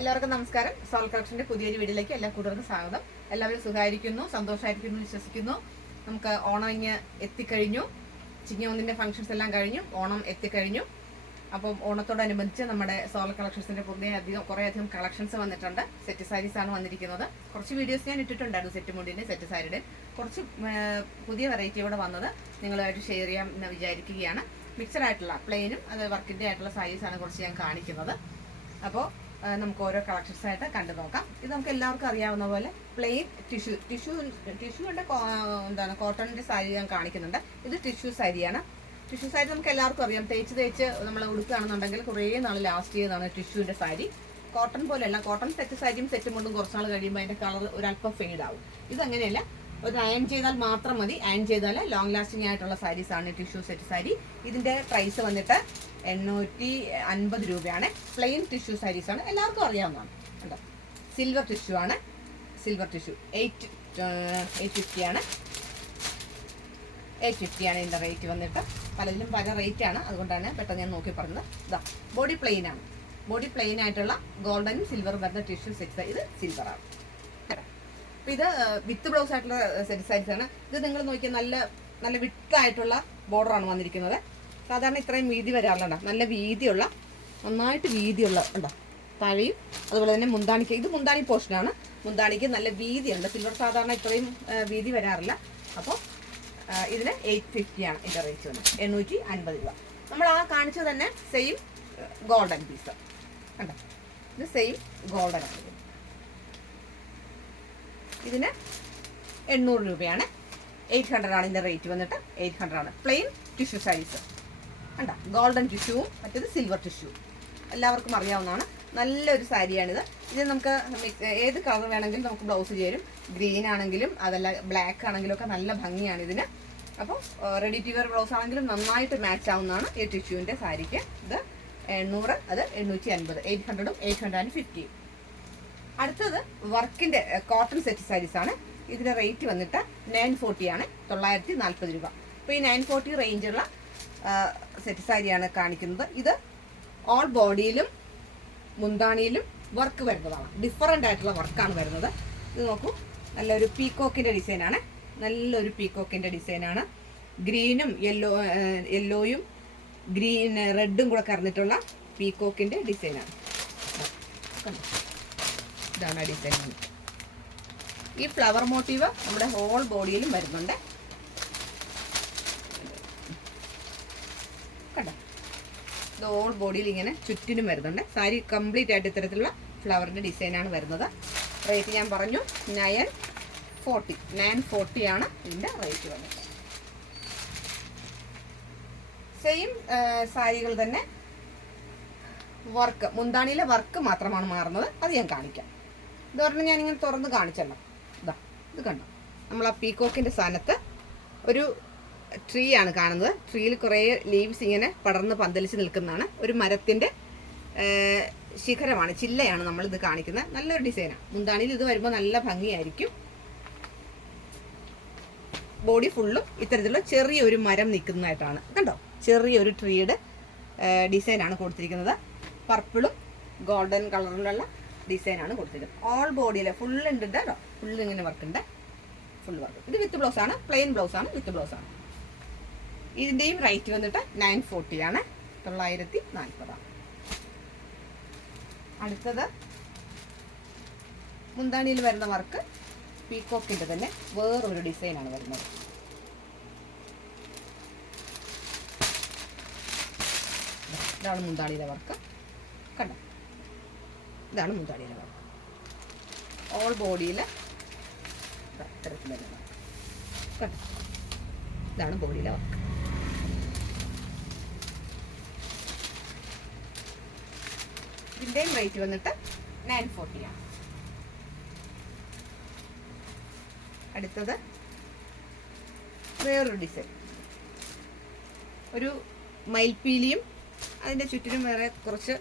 എല്ലാവർക്കും നമസ്കാരം. സോൾ കളക്ഷന്റെ പുതിയൊരു വീഡിയോയിലേക്ക് എല്ലാ കൂട്ടുകാർക്കും സ്വാഗതം. എല്ലാവരും സുഖമായിരിക്കുന്നു, സന്തോഷമായിരിക്കുന്നു വിശ്വസിക്കുന്നു. നമുക്ക് ഓണം ഇങ്ങ് എത്തിക്കഴിഞ്ഞു. ചിങ്ങ1 ഫംഗ്ഷൻസ് എല്ലാം കഴിഞ്ഞു, ഓണം എത്തിക്കഴിഞ്ഞു. അപ്പം ഓണത്തോടനുബന്ധിച്ച് നമ്മുടെ സോൾ കളക്ഷൻസിന്റെ കുറേ അധികം കളക്ഷൻസ് വന്നിട്ടുണ്ട്. സെറ്റ് സാരീസ് ആണ് വന്നിരിക്കുന്നത്. കുറച്ച് വീഡിയോസ് ഞാൻ ഇട്ടിട്ടുണ്ടായിരുന്നു, സെറ്റ് മുണ്ടിന്റെ സെറ്റ് സാരിയുടെ കുറച്ച് പുതിയ വെറൈറ്റി ഇവിടെ വന്നത് നിങ്ങളുമായിട്ട് ഷെയർ ചെയ്യാം എന്ന് വിചാരിക്കുകയാണ്. മിക്സഡ് ആയിട്ടുള്ള പ്ലെയിനും അത് വർക്കിന്റെ ആയിട്ടുള്ള സാരീസ് ആണ് കുറച്ച് ഞാൻ കാണിക്കുന്നത്. അപ്പോൾ നമുക്ക് ഓരോ കളക്ഷൻസ് ആയിട്ട് കണ്ടു നോക്കാം. ഇത് നമുക്ക് എല്ലാവർക്കും അറിയാവുന്ന പോലെ പ്ലെയിൻ ടിഷ്യൂന്റെ എന്താണ് കോട്ടണിന്റെ സാരി ഞാൻ കാണിക്കുന്നുണ്ട്. ഇത് ടിഷ്യൂ സാരിയാണ്. ടിഷ്യൂ സാരി നമുക്ക് എല്ലാവർക്കും അറിയാം. തേച്ച് നമ്മൾ ഉടുക്കുകയാണെന്നുണ്ടെങ്കിൽ കുറേ നാൾ ലാസ്റ്റ് ചെയ്യുന്നതാണ് ടിഷ്യൂന്റെ സാരി. കോട്ടൺ പോലെയല്ല. കോട്ടൺ സെറ്റ് സാരിയും സെറ്റ് മുണ്ടും കുറച്ചാൾ കഴിയുമ്പോൾ അതിന്റെ കളർ ഒരല്പം ഫെയ്ഡ് ആവും. ഇതങ്ങനെയല്ല, ഒരു അയൺ ചെയ്താൽ മാത്രം മതി. അയൺ ചെയ്താൽ ലോങ് ലാസ്റ്റിംഗ് ആയിട്ടുള്ള സാരീസ് ആണ് ടിഷ്യൂ സെറ്റ് സാരി. ഇതിന്റെ പ്രൈസ് വന്നിട്ട് 850 രൂപയാണ്. പ്ലെയിൻ ടിഷ്യൂ സാരീസ് ആണ്, എല്ലാവർക്കും അറിയാവുന്നതാണ്. കണ്ടോ, സിൽവർ ടിഷ്യൂ ആണ്. സിൽവർ ടിഷ്യൂ 850 ആണ്. 850 ആണ് ഇതിന്റെ റേറ്റ് വന്നിട്ട്. പലതിലും പല റേറ്റ് ആണ്, അതുകൊണ്ടാണ് പെട്ടെന്ന് ഞാൻ നോക്കി പറഞ്ഞത്. ഇതാ ബോഡി പ്ലെയിൻ ആണ്. ബോഡി പ്ലെയിൻ ആയിട്ടുള്ള ഗോൾഡനും സിൽവറും വരുന്ന ടിഷ്യൂ സെറ്റ്. ഇത് സിൽവർ ആണ്. അപ്പൊ ഇത് വിത്ത് ബ്ലൗസ് ആയിട്ടുള്ള സെറ്റ് സാരീസ് ആണ്. ഇത് നിങ്ങൾ നോക്കിയാൽ നല്ല വിട്ടായിട്ടുള്ള ബോർഡർ ആണ് വന്നിരിക്കുന്നത്. സാധാരണ ഇത്രയും വീതി വരാറുണ്ട്. നല്ല വീതിയുള്ള, നന്നായിട്ട് വീതിയുള്ള ഉണ്ടോ താഴെയും. അതുപോലെ തന്നെ മുന്താണിക്ക്, ഇത് മുന്താണി പോർഷനാണ്. മുന്താണിക്ക് നല്ല വീതിയുണ്ട്. സിൽവർ സാധാരണ ഇത്രയും വീതി വരാറില്ല. അപ്പോൾ ഇതിന് 850 ആണ് ഇതിൻ്റെ റേറ്റ് വന്നത്. 850 രൂപ. നമ്മൾ ആ കാണിച്ചത് തന്നെ സെയിം ഗോൾഡൻ പീസ് കണ്ടോ. ഇത് സെയിം ഗോൾഡൻ ആണ്. ഇതിന് 800 രൂപയാണ്. 800 ആണ് ഇതിൻ്റെ റേറ്റ് വന്നിട്ട്. 800 ആണ്. പ്ലെയിൻ ടിഷ്യൂ സാരീസ് കണ്ട. ഗോൾഡൻ ടിഷ്യൂവും മറ്റേത് സിൽവർ ടിഷ്യൂ എല്ലാവർക്കും അറിയാവുന്നതാണ്. നല്ലൊരു സാരിയാണിത്. ഇത് നമുക്ക് ഏത് കളർ വേണമെങ്കിലും നമുക്ക് ബ്ലൗസ് ചേരും. ഗ്രീൻ ആണെങ്കിലും അതല്ല ബ്ലാക്ക് ആണെങ്കിലും ഒക്കെ നല്ല ഭംഗിയാണ് ഇതിന്. അപ്പോൾ റെഡി ടു വെയർ ബ്ലൗസ് ആണെങ്കിലും നന്നായിട്ട് മാച്ച് ആവുന്നതാണ് ഈ ടിഷ്യൂവിൻ്റെ സാരിക്ക്. ഇത് 800, അത് 850. 800ഉം 850. അടുത്തത് വർക്കിന്റെ കോട്ടൺ സെറ്റ് സാരീസ് ആണ്. ഇതിന്റെ റേറ്റ് വന്നിട്ട് 940 ആണ്. 940 രൂപ. അപ്പോൾ ഈ 940 റേഞ്ചുള്ള സെറ്റ് സാരിയാണ് കാണിക്കുന്നത്. ഇത് ഓൾ ബോഡിയിലും മുന്താണിയിലും വർക്ക് വരുന്നതാണ്. ഡിഫറൻ്റ് ആയിട്ടുള്ള വർക്കാണ് വരുന്നത്. ഇത് നോക്കൂ, നല്ലൊരു പീക്കോക്കിന്റെ ഡിസൈനാണ്. നല്ലൊരു പീക്കോക്കിന്റെ ഡിസൈനാണ്. ഗ്രീനും യെല്ലോയും റെഡും കൂടെ കറന്നിട്ടുള്ള പീക്കോക്കിന്റെ ഡിസൈനാണ്. ഇതാണ് ഡിസൈൻ. ഈ ഫ്ലവർ മോട്ടീവ് നമ്മുടെ ഹോൾ ബോഡിയിലും വരുന്നുണ്ട്. കണ്ടോ, ഇത് ഹോൾ ബോഡിയിൽ ഇങ്ങനെ ചുറ്റിനും വരുന്നുണ്ട്. സാരി കംപ്ലീറ്റ് ആയിട്ട് ഇത്തരത്തിലുള്ള ഫ്ലവറിന്റെ ഡിസൈനാണ് വരുന്നത്. റേറ്റ് ഞാൻ പറഞ്ഞു 940 ആണ് ഇതിന്റെ റേറ്റ് വന്നത്. സെയിം സാരികൾ തന്നെ. വർക്ക്, മുന്താണിയിലെ വർക്ക് മാത്രമാണ് മാറുന്നത്. അത് ഞാൻ കാണിക്കാം. ഇതൊരെണ്ണം ഞാനിങ്ങനെ തുറന്ന് കാണിച്ചല്ലോ. ഇതാ ഇത് കണ്ടോ, നമ്മൾ ആ പീക്കോക്കിന്റെ സ്ഥാനത്ത് ഒരു ട്രീ ആണ് കാണുന്നത്. ട്രീയിൽ കുറേ ലീവ്സ് ഇങ്ങനെ പടർന്ന് പന്തലിച്ച് നിൽക്കുന്നതാണ്. ഒരു മരത്തിന്റെ ശിഖരമാണ്, ചില്ലയാണ് നമ്മളിത് കാണിക്കുന്നത്. നല്ലൊരു ഡിസൈനാണ്. മുന്താണിയിൽ ഇത് വരുമ്പോൾ നല്ല ഭംഗിയായിരിക്കും. ബോഡി ഫുള്ളും ഇത്തരത്തിലുള്ള ചെറിയൊരു മരം നിൽക്കുന്നതായിട്ടാണ്. കണ്ടോ, ചെറിയൊരു ട്രീയുടെ ഡിസൈനാണ് കൊടുത്തിരിക്കുന്നത്. പർപ്പിളും ഗോൾഡൻ കളറിലുള്ള ഡിസൈനാണ് കൊടുത്തിരിക്കുന്നത്. ഓൾ ബോഡിയിലെ ഫുൾ ഉണ്ട് കേട്ടോ. ഫുള്ള് ഇങ്ങനെ വർക്ക് ഉണ്ട്. Full work. ഇത് വിത്ത് ബ്ലൗസ് ആണ്. പ്ലെയിൻ ബ്ലൗസ് ആണ്, വിത്ത് ബ്ലൗസ് ആണ്. ഇതിൻ്റെയും റേറ്റ് വന്നിട്ട് 940 ആണ്. 940 ആണ്. അടുത്തത് മുന്താണിയിൽ വരുന്ന വർക്ക് പീക്കോക്കിന്റെ തന്നെ വേറൊരു ഡിസൈനാണ് വരുന്നത്. ഇതാണ് മുന്താണിയിലെ വർക്ക്. കണ്ടോ, ഇതാണ് മുന്താണിയിലെ വർക്ക്. ഓൾ ബോഡിയിൽ ഇത്തരത്തിലുള്ള വർക്ക്. കണ്ടോ, ഇതാണ് ബോഡിയിലെ വർക്ക്. ഇതിൻ്റെയും റേറ്റ് വന്നിട്ട് 940 ആണ്. അടുത്തത് വേറൊരു ഡിസൈൻ. ഒരു മയിൽപ്പീലിയും അതിൻ്റെ ചുറ്റിനും വേറെ കുറച്ച്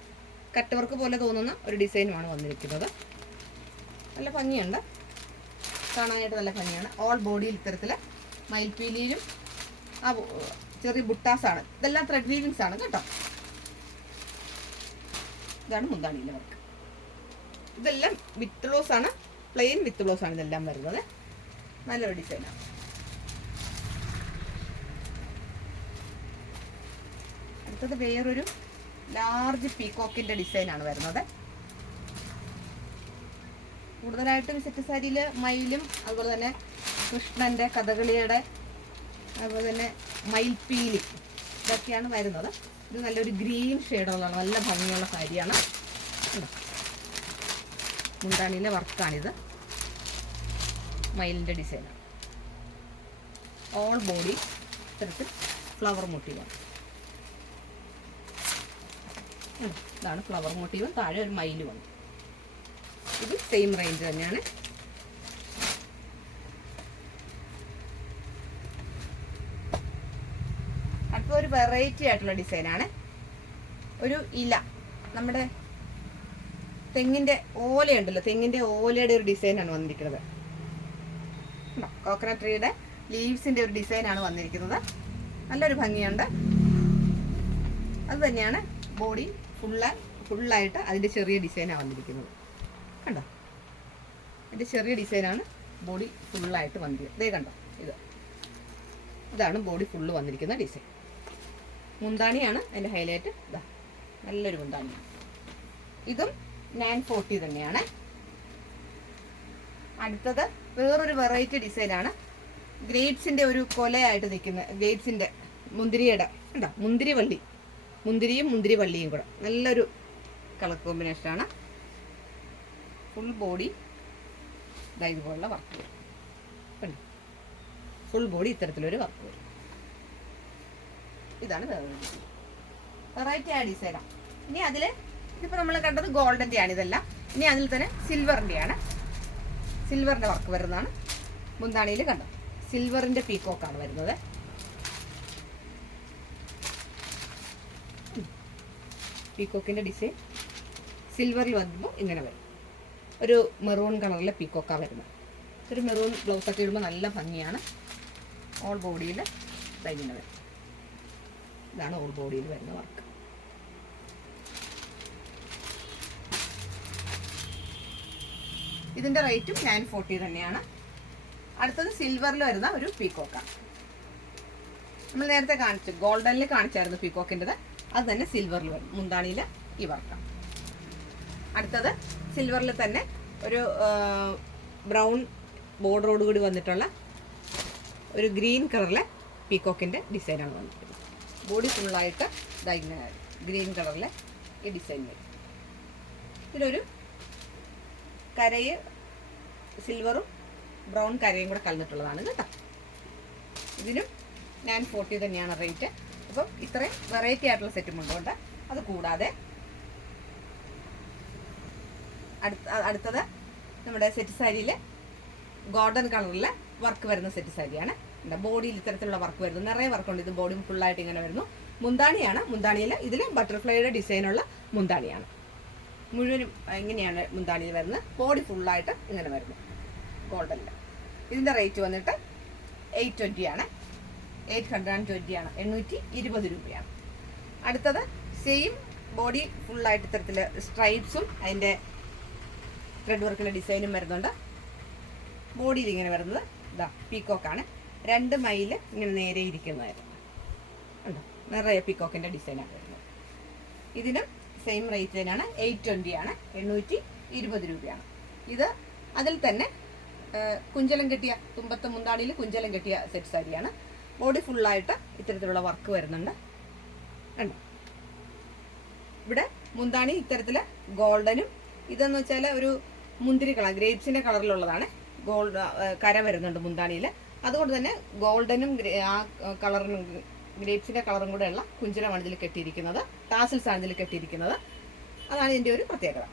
കട്ട് വർക്ക് പോലെ തോന്നുന്ന ഒരു ഡിസൈനുമാണ് വന്നിരിക്കുന്നത്. നല്ല ഭംഗിയുണ്ട്, കാണാനായിട്ട് നല്ല ഭംഗിയാണ്. ഓൾ ബോഡിയിൽ ഇത്തരത്തിൽ മയിൽപ്പീലിയിലും ആ ചെറിയ ബുട്ടാസാണ്. ഇതെല്ലാം ത്രെഡ് വീവിങ്സ് ആണ് കേട്ടോ. ഇതാണ് മുന്താണിയിലെ വർക്ക്. ഇതെല്ലാം വിത്ത് ബ്ലൗസ് ആണ്, പ്ലെയിൻ വിത്ത് ബ്ലൗസ് ആണ് ഇതെല്ലാം വരുന്നത്. നല്ലൊരു ഡിസൈനാണ്. അടുത്തത് വേറൊരു ലാർജ് പീകോക്കിന്റെ ഡിസൈനാണ് വരുന്നത്. കൂടുതലായിട്ടും സെറ്റ് സാരിയിൽ മയിലും അതുപോലെ തന്നെ കൃഷ്ണന്റെ കഥകളിയുടെ അതുപോലെ തന്നെ മയിൽപ്പീലി ഇതൊക്കെയാണ് വരുന്നത്. ഇത് നല്ലൊരു ഗ്രീൻ ഷെയ്ഡുള്ളതാണ്, നല്ല ഭംഗിയുള്ള സാരിയാണ്. മുന്താണിയിലെ വർക്കാണിത്. മയിലിൻ്റെ ഡിസൈനാണ്. ഓൾ ബോഡി ഇത്തരത്തിൽ ഫ്ലവർ മോട്ടീവാണ്. ഇതാണ് ഫ്ലവർ മോട്ടീവും താഴെ ഒരു മയിലുമാണ്. ഇത് സെയിം റേഞ്ച് തന്നെയാണ്. അടുത്ത ഒരു വെറൈറ്റി ആയിട്ടുള്ള ഡിസൈനാണ്. ഒരു ഇല, നമ്മുടെ തെങ്ങിൻ്റെ ഓലയുണ്ടല്ലോ, തെങ്ങിൻ്റെ ഓലയുടെ ഒരു ഡിസൈനാണ് വന്നിരിക്കുന്നത്. കോക്കനട്ട് ട്രീയുടെ ലീവ്സിൻ്റെ ഒരു ഡിസൈനാണ് വന്നിരിക്കുന്നത്. നല്ലൊരു ഭംഗിയുണ്ട്. അത് തന്നെയാണ് ബോഡി ഫുള്ളായിട്ട് അതിൻ്റെ ചെറിയ ഡിസൈനാണ് വന്നിരിക്കുന്നത്. കണ്ടോ, അതിൻ്റെ ചെറിയ ഡിസൈനാണ് ബോഡി ഫുള്ളായിട്ട് വന്നിരിക്കുന്നത്. ഇതേ കണ്ടോ, ഇതാണ് ബോഡി ഫുള്ള് വന്നിരിക്കുന്ന ഡിസൈൻ. മുന്താണിയാണ് അതിൻ്റെ ഹൈലൈറ്റ്. ഇതാ നല്ലൊരു മുന്താണിയാണ്. ഇതും 940 തന്നെയാണ്. അടുത്തത് വേറൊരു വെറൈറ്റി ഡിസൈനാണ്. ഗ്രേപ്സിൻ്റെ ഒരു കൊലയായിട്ട് നിൽക്കുന്ന ഗ്രേപ്സിൻ്റെ മുന്തിരിയുടെ ഉണ്ടോ, മുന്തിരിവള്ളി, മുന്തിരിയും മുന്തിരിവള്ളിയും കൂടെ നല്ലൊരു കളർ കോമ്പിനേഷനാണ്. ഫുൾ ബോഡി ഇതുപോലുള്ള വർക്ക് വരും. ഫുൾ ബോഡി ഇത്തരത്തിലൊരു വർക്ക് വരും. ഇതാണ് വെറൈറ്റി ആയ ഡിസൈനാണ്. ഇനി അതിൽ ഇതിപ്പോൾ നമ്മൾ കണ്ടത് ഗോൾഡൻ്റെ ആണ് ഇതെല്ലാം. ഇനി അതിൽ തന്നെ സിൽവറിൻ്റെയാണ്. സിൽവറിൻ്റെ വർക്ക് വരുന്നതാണ്. മുന്താണിയിൽ കണ്ടോ, സിൽവറിൻ്റെ പീക്കോക്കാണ് വരുന്നത്. പീക്കോക്കിൻ്റെ ഡിസൈൻ സിൽവറിൽ വരുമ്പോൾ ഇങ്ങനെ വരും. ഒരു മെറൂൺ കളറിലെ പീക്കോക്കാണ് വരുന്നത്. ഒരു മെറൂൺ ബ്ലൗസൊക്കെ ഇടുമ്പോൾ നല്ല ഭംഗിയാണ്. ഓൾ ബോഡിയിൽ ഇങ്ങനെ വരും. ഇതാണ് ഓൾ ബോഡിയിൽ വരുന്ന വർക്ക്. ഇതിൻ്റെ റേറ്റും 940 തന്നെയാണ്. അടുത്തത് സിൽവറിൽ വരുന്ന ഒരു പീക്കോക്കാണ്. നമ്മൾ നേരത്തെ കാണിച്ചു, ഗോൾഡനിൽ കാണിച്ചായിരുന്നു പീക്കോക്കിൻ്റെത്. അത് തന്നെ സിൽവറിൽ വരും. മുന്താണിയിൽ ഈ വർക്കാണ്. അടുത്തത് സിൽവറിൽ തന്നെ ഒരു ബ്രൗൺ ബോർഡറോട് കൂടി വന്നിട്ടുള്ള ഒരു ഗ്രീൻ കളറിലെ പീക്കോക്കിൻ്റെ ഡിസൈനാണ് വന്നിട്ടുള്ളത്. ബോഡി ഫുള്ളായിട്ട് ഇങ്ങനെ ഗ്രീൻ കളറിലെ ഈ ഡിസൈൻ വരും. ഇതിലൊരു കരയ് സിൽവറും ബ്രൗൺ കരയും കൂടെ കലർന്നിട്ടുള്ളതാണ് കേട്ടോ. ഇതിനും 940 തന്നെയാണ് റേറ്റ്. അപ്പം ഇത്രയും വെറൈറ്റി ആയിട്ടുള്ള സെറ്റും കൊണ്ടുകൊണ്ട് അത് കൂടാതെ അടുത്തത് നമ്മുടെ സെറ്റ് സാരിയിൽ ഗോൾഡൻ കളറിൽ വർക്ക് വരുന്ന സെറ്റ് സാരിയാണ്. ബോഡിയിൽ ഇത്തരത്തിലുള്ള വർക്ക് വരുന്നു. നിറയെ വർക്കുണ്ട്. ഇത് ബോഡി ഫുള്ളായിട്ട് ഇങ്ങനെ വരുന്നു. മുന്താണിയാണ്. മുന്താണിയിൽ ഇതിൽ ബട്ടർഫ്ലൈയുടെ ഡിസൈനുള്ള മുന്താണിയാണ്. മുഴുവനും ഇങ്ങനെയാണ് മുന്താണിയിൽ വരുന്നത്. ബോഡി ഫുള്ളായിട്ട് ഇങ്ങനെ വരുന്നു ഗോൾഡനിൽ. ഇതിൻ്റെ റേറ്റ് വന്നിട്ട് 820 ആണ്. 820 ആണ്. 820 രൂപയാണ്. അടുത്തത് സെയിം ബോഡി ഫുള്ളായിട്ട് ഇത്തരത്തിൽ സ്ട്രൈപ്സും അതിൻ്റെ ത്രെഡ് വർക്കിൻ്റെ ഡിസൈനും വരുന്നുണ്ട്. ബോഡിയിൽ ഇങ്ങനെ വരുന്നത് ഇതാ പീക്കോക്കാണ്. 2 മൈൽ ഇങ്ങനെ നേരെ ഇരിക്കുന്നതായിരുന്നു. ഉണ്ടോ, നിറയെ പീക്കോക്കിൻ്റെ ഡിസൈനാണ് വരുന്നത്. ഇതിനും സെയിം റേറ്റ് തന്നെയാണ്. 820 ആണ്. 820 രൂപയാണ്. ഇത് അതിൽ തന്നെ കുഞ്ചലം കെട്ടിയ തുമ്പത്ത് മുന്താണിയിൽ കുഞ്ചലം കെട്ടിയ സെറ്റ് സാരിയാണ്. ബോഡി ഫുള്ളായിട്ട് ഇത്തരത്തിലുള്ള വർക്ക് വരുന്നുണ്ട്. കണ്ടോ, ഇവിടെ മുന്താണി ഇത്തരത്തിൽ ഗോൾഡനും, ഇതെന്ന് വെച്ചാൽ ഒരു മുന്തിരി കളർ ഗ്രേപ്സിൻ്റെ കളറിലുള്ളതാണ്. കര വരുന്നുണ്ട് മുന്താണിയിൽ. അതുകൊണ്ട് തന്നെ ഗോൾഡനും ആ കളറിനും ഗ്രേപ്സിൻ്റെ കളറും കൂടെയുള്ള കുഞ്ചലമാണ് ഇതിൽ കെട്ടിയിരിക്കുന്നത്. ടാസിൽസ് ആണ് ഇതിൽ കെട്ടിയിരിക്കുന്നത്. അതാണ് ഇതിൻ്റെ ഒരു പ്രത്യേകത.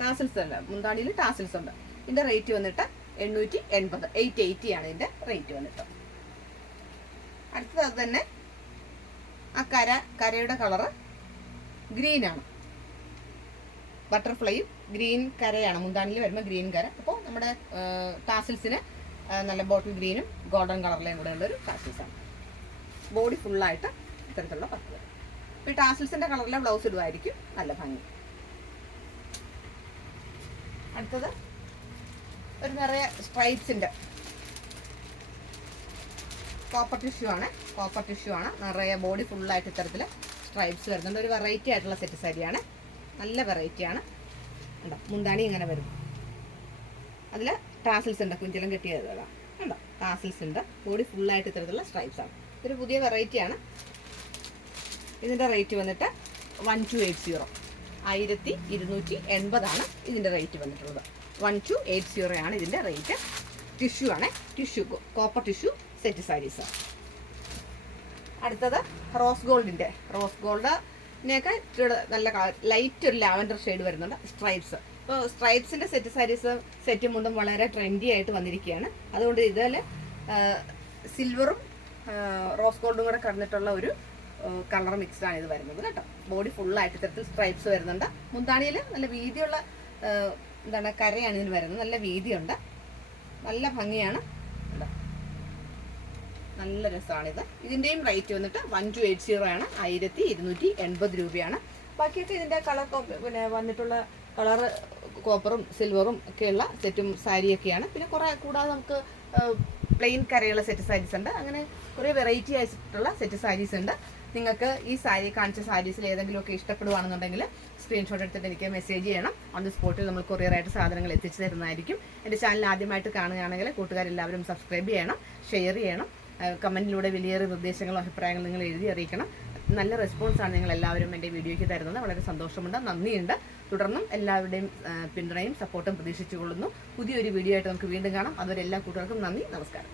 ടാസിൽസ് ഉണ്ട് മുന്താണിയിൽ, ടാസിൽസ് ഉണ്ട്. ഇതിൻ്റെ റേറ്റ് വന്നിട്ട് 880, 880 ആണ് ഇതിൻ്റെ റേറ്റ് വന്നിട്ട്. അടുത്തത് അത് തന്നെ ആ കരയുടെ കളറ് ഗ്രീനാണ്. ബട്ടർഫ്ലൈയും ഗ്രീൻ കരയാണ് മുന്താണിയിൽ വരുമ്പോൾ ഗ്രീൻ കര. അപ്പോൾ നമ്മുടെ ടാസിൽസിന് നല്ല ബോട്ടിൽ ഗ്രീനും ഗോൾഡൻ കളറിലേയും കൂടെ ഉള്ളൊരു ടാസിൽസാണ്. ബോഡി ഫുള്ളായിട്ട് ഇത്തരത്തിലുള്ള പത്ത് വരും. ഈ ടാസിൽസിൻ്റെ കളറിലെ ബ്ലൗസ് ഇടുമായിരിക്കും നല്ല ഭംഗി. അടുത്തത് ഒരു നിറയെ സ്ട്രൈപ്സിൻ്റെ കോപ്പർ ടിഷ്യൂ ആണ്. നിറയെ ബോഡി ഫുള്ളായിട്ട് ഇത്തരത്തിൽ സ്ട്രൈപ്സ് വരുന്നുണ്ട്. ഒരു വെറൈറ്റി ആയിട്ടുള്ള സെറ്റ് സാരിയാണ്, നല്ല വെറൈറ്റിയാണ്. ഉണ്ടോ, മുന്താണി ഇങ്ങനെ വരും. അതിൽ ടാസിൽസ് ഉണ്ട്, കുഞ്ചലം കെട്ടിയത് ഉണ്ടോ, ടാസിൽസ് ഉണ്ട്. ബോഡി ഫുള്ളായിട്ട് ഇത്തരത്തിലുള്ള സ്ട്രൈപ്സ് ആണ്. ഇതൊരു പുതിയ വെറൈറ്റിയാണ്. ഇതിൻ്റെ റേറ്റ് വന്നിട്ട് 1280, 1280 ഇതിൻ്റെ റേറ്റ് വന്നിട്ടുള്ളത്. 1280 ആണ് ഇതിൻ്റെ റേറ്റ്. ടിഷ്യൂ ആണ്, കോപ്പർ ടിഷ്യൂ സെറ്റ് സാരീസ്. അടുത്തത് റോസ് ഗോൾഡിൻ്റെയൊക്കെ നല്ല ലൈറ്റ് ഒരു ലാവൻഡർ ഷെയ്ഡ് വരുന്നുണ്ട്. സ്ട്രൈപ്സ്, ഇപ്പോൾ സ്ട്രൈപ്സിൻ്റെ സെറ്റ് സാരീസ് സെറ്റും മുണ്ടും വളരെ ട്രെൻഡി ആയിട്ട് വന്നിരിക്കുകയാണ്. അതുകൊണ്ട് ഇതിൽ സിൽവറും റോസ് ഗോൾഡും കൂടെ കടന്നിട്ടുള്ള ഒരു കളർ മിക്സ്ഡാണ് ഇത് വരുന്നത് കേട്ടോ. ബോഡി ഫുള്ളായിട്ട് ഇത്തരത്തിൽ സ്ട്രൈപ്സ് വരുന്നുണ്ട്. മുന്താണിയിൽ നല്ല വീതിയുള്ള കരയാണ് ഇതിന് വരുന്നത്. നല്ല വീതിയുണ്ട്, നല്ല ഭംഗിയാണ്, നല്ല രസമാണിത്. ഇതിൻ്റെയും റേറ്റ് വന്നിട്ട് 1280 ആണ്, 1280 രൂപയാണ്. ബാക്കിയൊക്കെ ഇതിൻ്റെ കളർ വന്നിട്ടുള്ള കളറ് കോപ്പറും സിൽവറും ഒക്കെയുള്ള സെറ്റും സാരിയൊക്കെയാണ്. പിന്നെ കൂടാതെ നമുക്ക് പ്ലെയിൻ കരയുള്ള സെറ്റ് സാരീസ് ഉണ്ട്. അങ്ങനെ കുറേ വെറൈറ്റി ആയിട്ടുള്ള സെറ്റ് സാരീസ് ഉണ്ട്. നിങ്ങൾക്ക് ഈ കാണിച്ച സാരീസിൽ ഏതെങ്കിലുമൊക്കെ ഇഷ്ടപ്പെടുകയാണെന്നുണ്ടെങ്കിൽ സ്ക്രീൻഷോട്ട് എടുത്തിട്ട് എനിക്ക് മെസ്സേജ് ചെയ്യണം. ഓൺ ദി സ്പോട്ടിൽ നമ്മൾ കൊറിയറായിട്ട് സാധനങ്ങൾ എത്തിച്ചു തരുന്നതായിരിക്കും. എൻ്റെ ചാനൽ ആദ്യമായിട്ട് കാണുകയാണെങ്കിൽ കൂട്ടുകാരെല്ലാവരും സബ്സ്ക്രൈബ് ചെയ്യണം, ഷെയർ ചെയ്യണം. കമൻറ്റിലൂടെ വലിയേറെ നിർദ്ദേശങ്ങളും അഭിപ്രായങ്ങളും നിങ്ങൾ എഴുതി അറിയിക്കണം. നല്ല റെസ്പോൺസാണ് നിങ്ങൾ എല്ലാവരും എൻ്റെ വീഡിയോയ്ക്ക് തരുന്നത്. വളരെ സന്തോഷമുണ്ട്, നന്ദിയുണ്ട്. തുടർന്നും എല്ലാവരുടെയും പിന്തുണയും സപ്പോർട്ടും പ്രതീക്ഷിച്ചുകൊള്ളുന്നു. പുതിയൊരു വീഡിയോ ആയിട്ട് നമുക്ക് വീണ്ടും കാണാം. അതുവരെ എല്ലാ കൂട്ടുകാർക്കും നന്ദി, നമസ്കാരം.